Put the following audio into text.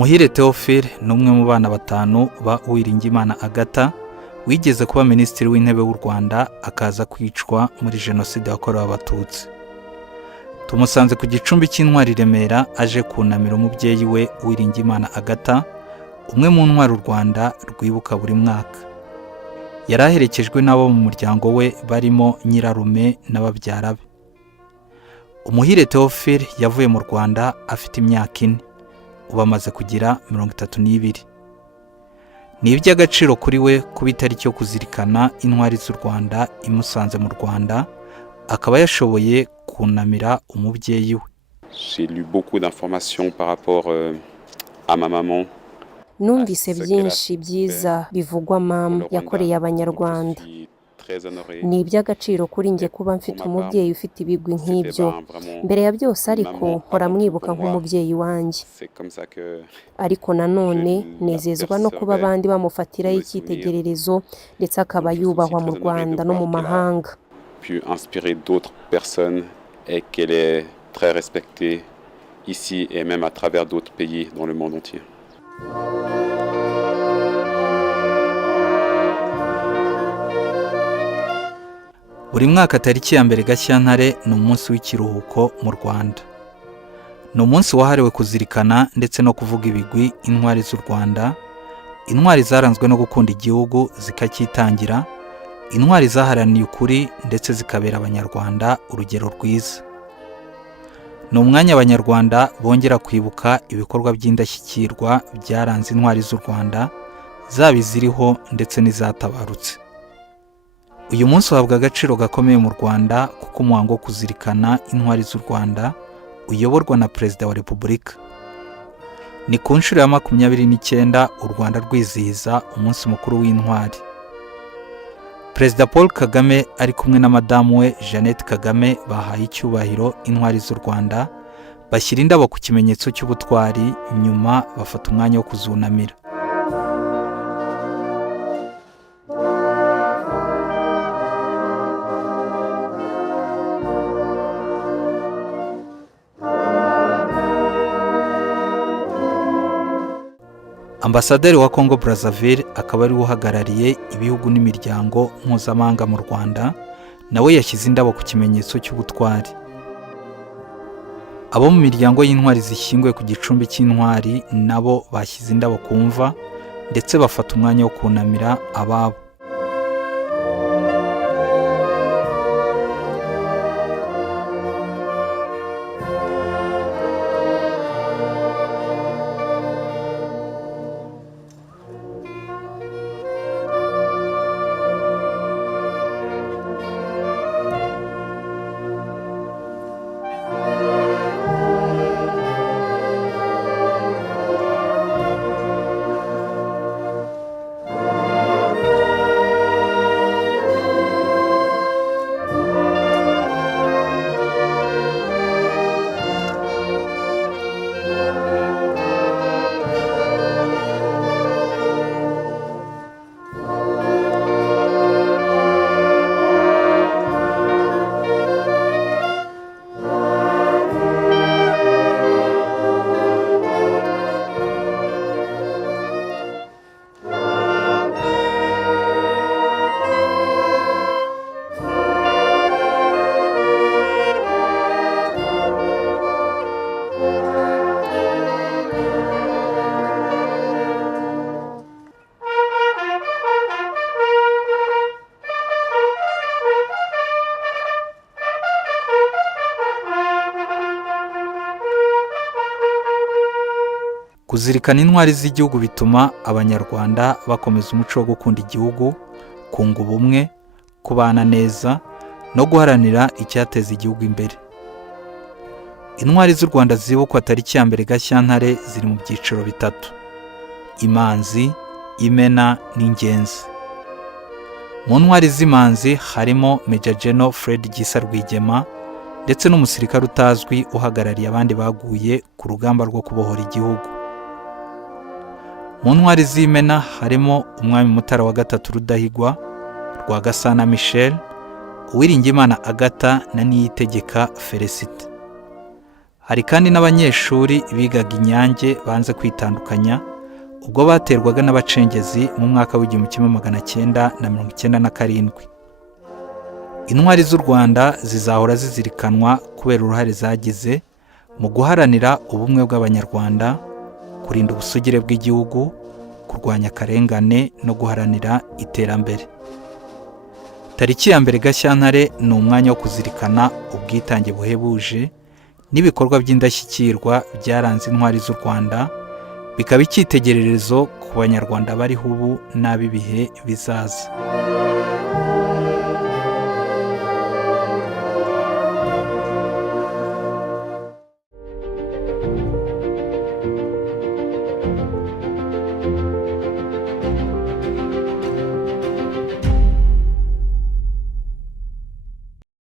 Muhire Theophile ni umwe mu bana batanu ba Uwiringiyimana Agatha wigeze kuba minisitiri w'intebe w'u Rwanda akaza kwicwa muri jenoside yakorewe Abatutsi. Tumusanze ku gicumbi cy'intwari Remera aje kunamira umubyeyi we Uwiringiyimana Agatha, umwe mu ntwari u Rwanda rwibuka buri mwaka. Yari aherekejwe n'abo mu muryango we barimo nyirarume n'ababyara be. Umuhire Theophile yavuye mu Rwanda afite imyaka 4, ubu amaze kugira 32. Ni iby'agaciro kuri we kuba itariki yo kuzirikana intwari z'u Rwanda imusanze mu Rwanda, akaba yashoboye kunamira umubyeyi we. J'ai lu beaucoup d'informations par rapport à ma maman. Numvise byinshi byiza bivugwa mama yakoreye Abanyarwanda. Ni iby'agaciro kuri njye kuba mfite umubyeyi ufite ibigwi nk'ibyo. Mbere ya byose ariko mpora mwibuka nk'umubyeyi wanjye. Ariko nanone nezezwa no kuba abandi bamufatiraho icyitegererezo ndetse akaba yubahwa mu Rwanda no mu mahanga. Puis inspirer d'autres personnes et qu'elle est très respectée ici et même à travers d'autres pays dans le monde entier. Buri mwaka tariki ya mbere Gashyantare ni umunsi w'ikiruhuko mu Rwanda. Ni umunsi wahariwe kuzirikana ndetse no kuvuga ibigwi intwari z'u Rwanda, intwari zaranzwe no gukunda igihugu zikacyitangira, intwari zaharaniye ukuri ndetse zikabera Abanyarwanda urugero rwiza. Ni umwanya Abanyarwanda bongera kwibuka ibikorwa by'indashyikirwa byaranze intwari z'u Rwanda, zaba iziriho ndetse n'izatabarutse. Uyu munsi uhabwa agaciro gakomeye mu Rwanda kuko umuhango wo kuzirikana intwari z'u Rwanda uyoborwa na Perezida wa Repubulika. Ni ku nshuro ya 29 u Rwanda rwizihiza umunsi mukuru w'intwari. Perezida Paul Kagame ari kumwe na madamu we Jeannette Kagame bahaye icyubahiro intwari z'u Rwanda, bashyira indabo ku kimenyetso cy'ubutwari, nyuma bafata umwanya wo kuzunamira. Ambasaderi wa Congo Brazzaville akaba ari uhagarariye ibihugu n'imiryango mpuzamahanga mu Rwanda, nawe yashyize indabo ku kimenyetso cy'ubutwari. Abo mu miryango y'intwari zishyinguye ku gicumbi cy'intwari nabo bashyize indabo ku mva ndetse bafata umwanya wo kunamira ababo. Kuzirikana intwari z'igihugu bituma Abanyarwanda bakomeza umuco wo gukunda igihugu, kunga ubumwe, kubana neza no guharanira icyateza igihugu imbere. Intwari z'u Rwanda zibukwa tariki ya mbere Gashyantare ziri mu byiciro bitatu: Imanzi, Imena n'Ingenzi. Mu ntwari z'imanzi harimo Major General Fred Gisa Rwigema ndetse n'umusirikare utazwi uhagarariye abandi baguye ku rugamba rwo kubohora igihugu. Mu ntwari z'Imena harimo umwami Mutara wa gatatu Rudahigwa, Rwagasana Michel, Uwiringiyimana Agatha na Niyitegeka Felicite. Hari kandi n'abanyeshuri bigaga i Nyange banze kwitandukanya ubwo baterwaga n'abacengezi mu mwaka w'1997. Intwari z'u Rwanda zizahora zizirikanwa kubera uruhare zagize mu guharanira ubumwe bw'Abanyarwanda, kurinda ubusugire bw'igihugu, kurwanya akarengane no guharanira iterambere. Tariki ya mbere Gashyantare ni umwanya wo kuzirikana ubwitange buhebuje n'ibikorwa by'indashyikirwa byaranze intwari z'u Rwanda, bikaba icyitegererezo ku Banyarwanda bariho ubu n'ab'ibihe bizaza.